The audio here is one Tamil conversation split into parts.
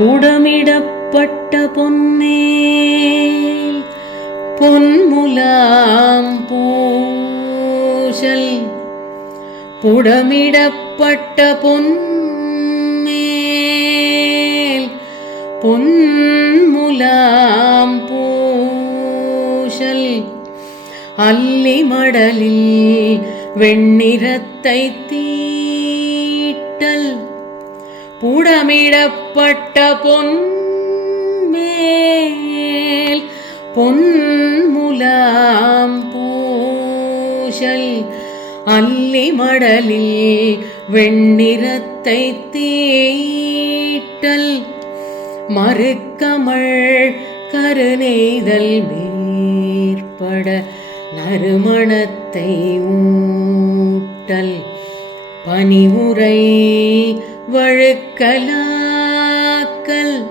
புடமிடப்பட்ட பொன்னேல் பொன்முலாம் பூஷல் புடமிடப்பட்ட பொன்மேல் பொன்முலாம் பூஷல் அல்லி மடலில் வெண்ணிறத்தை தீட்டல் புடமிடப்பட்ட பொன்மேல் பொன்முலாம் பூஷல் அல்லி மடலில் வெண்ணிறத்தை தீட்டல் மறுக்கமள் கருணைதல் மேற்பட நறுமணத்தை ஊட்டல் பனிமுறை வழுக்கலாக்கல்.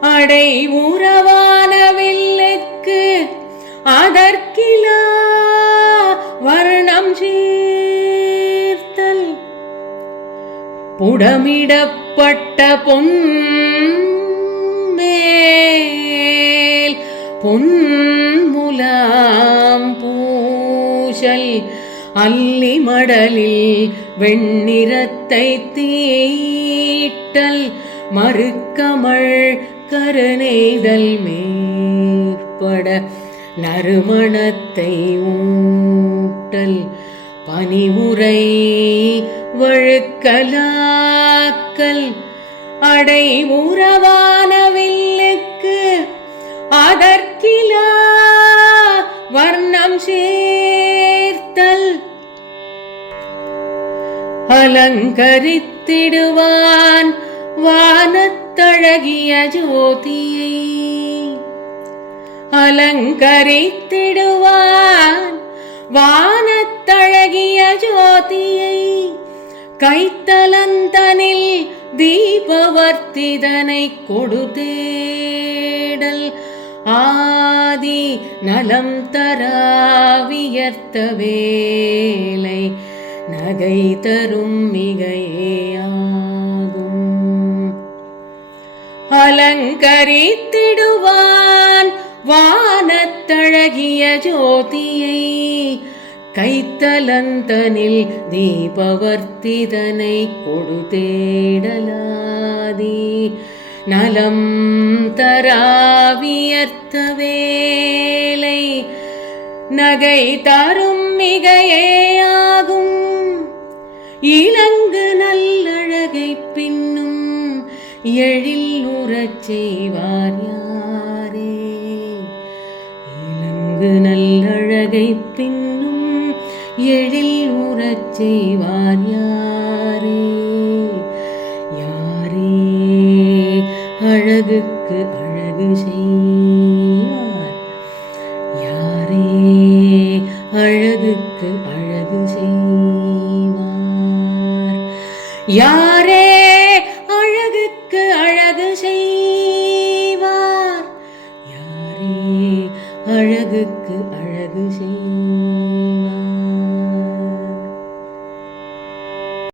அடை உறவான வில்லுக்கு அதற்கிலா வர்ணம் சீர்த்தல். புடமிடப்பட்ட பொன் மேல் பொன்முலாம் பூஷல் அல்லி மடலில் வெண்ணிறத்தை தீட்டல் மறுக்கமள் கருணைதல் மேற்பட நறுமணத்தை ஊட்டல் பனிமுறை வழுக்கலாக்கல் அடை உறவான வில்லுக்கு அதற்கிலா வர்ணம் சே அலங்கரித்திடுவான் வானத்தழகிய ஜோதியை. அலங்கரித்திடுவான் வானத்தழகிய ஜோதியை. கைத்தலந்தனில் தீபவர்த்திதனை கொடுதேடல் ஆதி நலம் தராவியர்த்த வேலை. நகை தரும் மிகையாகும். அலங்கரித்திடுவான் வானத்தழகிய ஜோதியை கைத்தலந்தனில் தீபவர்த்திதனை கொடு தேடலாதி நலம் தராவியர்த்த வேலை நகை தரும் மிகையாகும் இளங்கு நல்லழகை பின்னும் எழில் உறச் செய்வார் யாரே. இளங்கு நல்லழகை பின்னும் எழில் உறச் செய்வார் யாரே. யாரே அழகுக்கு அழகு செய்வார். யாரே அழகு யாரே அழகுக்கு அழகு செய்வார்? யாரே அழகுக்கு அழகு செய்வார்?